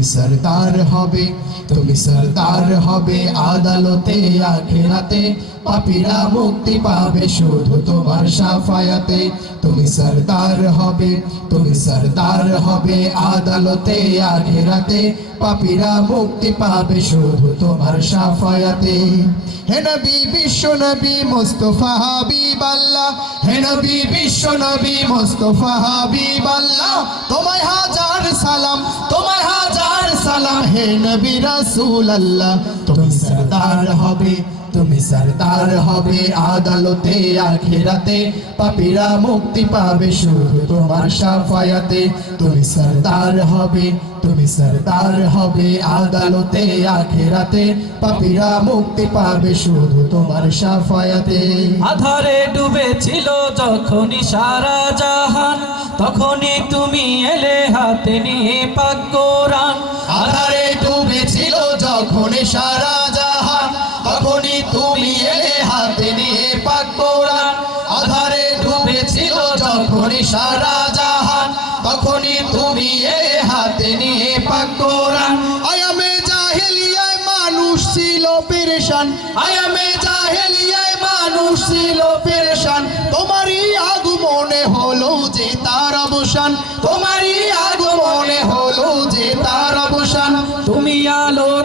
তুমি সরদার হবে, তুমি সরদার হবে আদালতে, আখেরাতে। পাপীরা মুক্তি পাবে শুধু তোমার সাফায়াতে। তুমি সরদার হবে, তুমি সরদার হবে আদালতে, আখেরাতে। পাপীরা মুক্তি পাবে শুধু তোমার সাফায়াতে। হে নবী, বিশ্ব নবী, মোস্তফা হাবিব আল্লাহ হে নবী, বিশ্ব নবী, মোস্তফা হাবিব আল্লাহ তোমায় হাজার সালাম সালাম হে নবী রাসূল আল্লাহ তুমি সরদার হবে, তুমি সরদার হবে আদালতে, আখিরাতে। পাপীরা মুক্তি পাবে শুধু তোমার সাফায়াতে। তুমি সরদার হবে, তুমি সরদার হবে আদালতে, আখিরাতে। পাপীরা মুক্তি পাবে শুধু তোমার সাফায়াতে। আধারে ডুবেছিল যখনই সারা জাহান, তখনই তুমি এলে হাতে নিয়ে পাক কোরআন যখন সারা জাহান, তখনই তুমি এলে হাতে নিয়ে পাক কোরআন আধারে ডুবেছিল যখন সারা জাহান, তখনই তুমি এলে হাতে নিয়ে পাক কোরআন। আয়ামে জাহেলিয়ায় মানুষ ছিল পেরেশান আয়ামে জাহেলিয়ায় মানুষ ছিল পেরেশান। তোমারই আগমনে হলো যে তার অবসান, তোমারই আগমনে হলো যে তার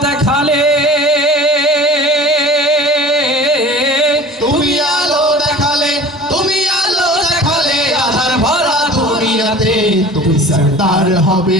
দেখালে। তুমি আলো দেখালে তুমি আলো দেখালে আধার ভরা দুনিয়াতে তুমি সরদার হবে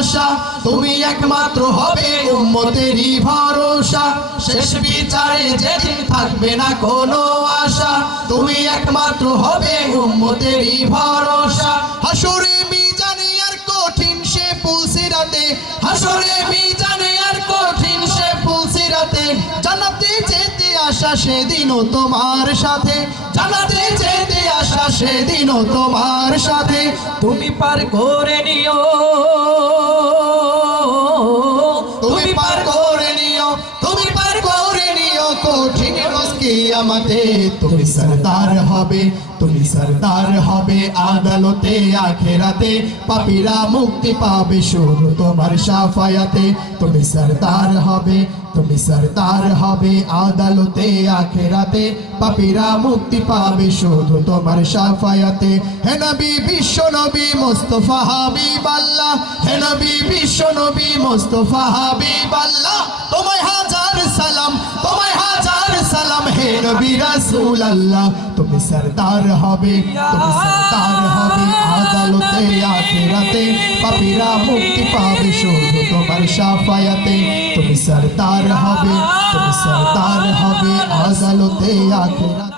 আশা তুমি একমাত্র হবে উম্মতেরই ভরসা। শেষ বিচারে যেদিন থাকবে না কোনো আশা, তুমি একমাত্র হবে উম্মতেরই ভরসা। হাসরে মিজানে আর কঠিন সে পুলসিরাতে হাসরে মিজানে আর কঠিন সে পুলসিরাতে জানাতে যেতে আসা সেদিনও তোমার সাথে জানাতে যেতে আসা সেদিনও তোমার সাথে। তুমি পার করে নিও। আমাতে তুমি সরদার হবে, তুমি সরদার হবে আদালতে, আখেরাতে। পাপীরা মুক্তি পাবে শুধু তোমার সাফায়াতে। তুমি সরদার হবে, তুমি সরদার হবে আদালতে, আখেরাতে। পাপীরা মুক্তি পাবে শুধু তোমার সাফায়াতে। হে নবী, বিশ্ব নবী মোস্তফা হাবিব আল্লাহ। হে নবী, বিশ্ব নবী মোস্তফা হাবিব আল্লাহ। তোমায় হাজার সালাম নবী রাসূল আল্লাহ তুমি সরদার হবে, তুমি সরদার হবে আদালতে, আখিরাতে, পাপীরা মুক্তি পাবে শুধু তোমার সাফায়াতে। তুমি সরদার হবে, তুমি সরদার হবে আদালতে, আখিরাতে।